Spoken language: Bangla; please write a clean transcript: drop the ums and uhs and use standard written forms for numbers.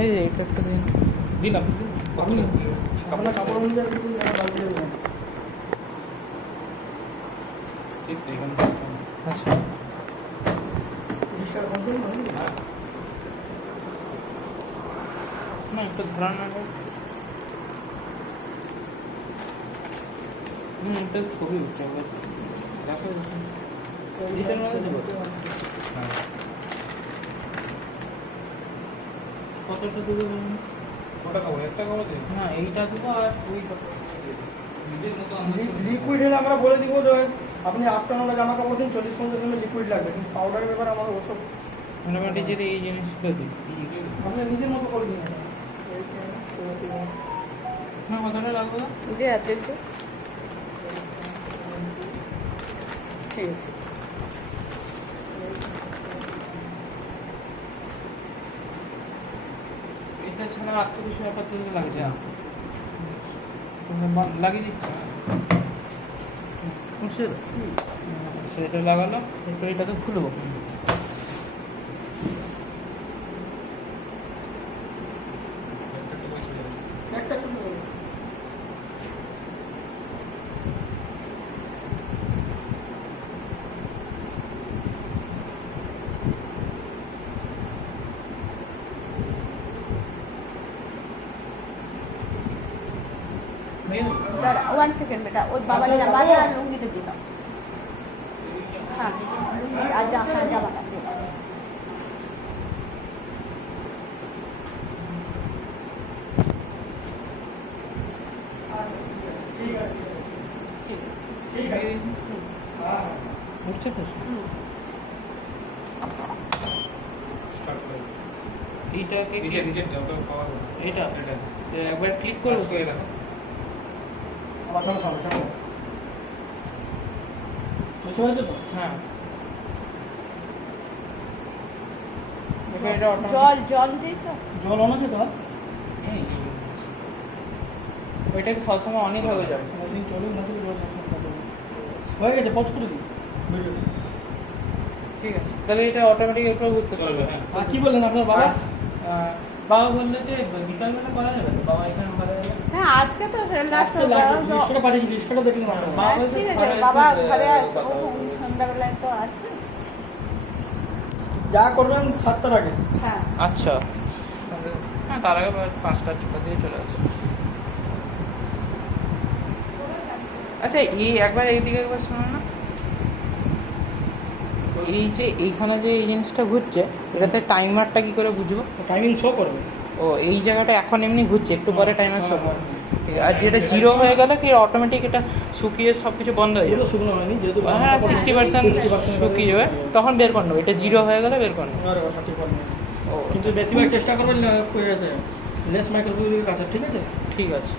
এই যে এটা একটা দিন দিন আপনি আপনার কাপড় অনুযায়ী ঠিক তো এখানে আচ্ছা না একটু ধারণা একটা ছবি উঠছে দেখো ডিটেল মধ্যে দেবো হ্যাঁ কতটা দেবো কটা খাবো একটা খাবো দিন না এইটা দেবো আর ওইটা নিজের মতো লিকুইড হলে আমরা বলে দিব যে আপনি আফটারনুনে জামা কাপড় দিন 40-50 মিনিট লিকুইড লাগবে, কিন্তু পাউডারের ব্যাপারে আমার ওসব মোটামুটি যদি এই জিনিসগুলো দিই আপনি নিজের মতো করে দিন। না কতটা লাগবে যে আছে তো ঠিক আছে। এটা ছাড়া আর তো কিছু ব্যাপার তো লাগছে না লাগিয়ে দিচ্ছি বুঝছো সেটা লাগালো একটু এটাকে খুলবো একটা একটু দাঁড়া 1 সেকেন্ড বেটা, ওই বাবার জামাটা আর লুঙ্গিটা দিয়ে দাও। হ্যাঁ লুঙ্গি আর জামাটা দিয়ে দাও। ঠিক আছে ঠিক আছে। ঠিক আছে হ্যাঁ বুঝছো তো স্টার্ট করে এইটাকে নিচে নিচে ওটা পাওয়ার এটা এটা একবার ক্লিক করবো করে রাখো আবার চলো চলো চলো বুঝতে পারছো তো? হ্যাঁ এটা জল জল দিয়েছ? জল অন আছে তো? ওইটাকে সবসময় অনই থাকবে যাবে মেশিন চলুক না চলুক জল সবসময় থাকবে। হয়ে গেছে, পজ করে দিই ভিডিওটা। ঠিক আছে তাহলে এটা অটোমেটিক একটু ঘুরতে চলবে, পারবে হ্যাঁ। আর কি বললেন আপনার বাবা? বাবা বললো যে বিকালবেলা করা যাবে তো বাবা এখানে করা যাবে হ্যাঁ আজকে তো লাস্ট আজকে লিস্টটা পাঠিয়েছি, লিস্টটা দেখলেন আপনারা। বাবা বলছে ঠিক ঘরে আছে, এসে বাবা ঘরে কথা আসো, বলবো। সন্ধ্যাবেলায় তো আসবে। যা করবেন 7টার আগে। হ্যাঁ আচ্ছা হ্যাঁ তার আগে 5টা 6টা দিয়ে চলে আসবে আচ্ছা এই একবার এইদিকে একবার শোনো না এই যে এইখানে যে এই জিনিসটা ঘুরছে এটাতে টাইমারটা কি করে বুঝবো টাইমিং শো করবে। ও এই জায়গাটা এখন এমনি ঘুরছে একটু পরে টাইমার শো হ্যাঁ, ঠিক আছে আর যেটা জিরো হয়ে গেলে কি অটোমেটিক এটা শুকিয়ে সব কিছু বন্ধ হয়ে এগুলো যাবে শুকনো হয়নি যেহেতু হ্যাঁ 60% শুকিয়ে যাবে তখন বের করে নেবো এটা জিরো হয়ে গেলে বের করে নেবো আরে বাবা, ঠিক বললেন। ও কিন্তু বেশিরভাগ চেষ্টা করবেন লেস মাইক্রোওয়েভের কাছে, ঠিক আছে? ঠিক আছে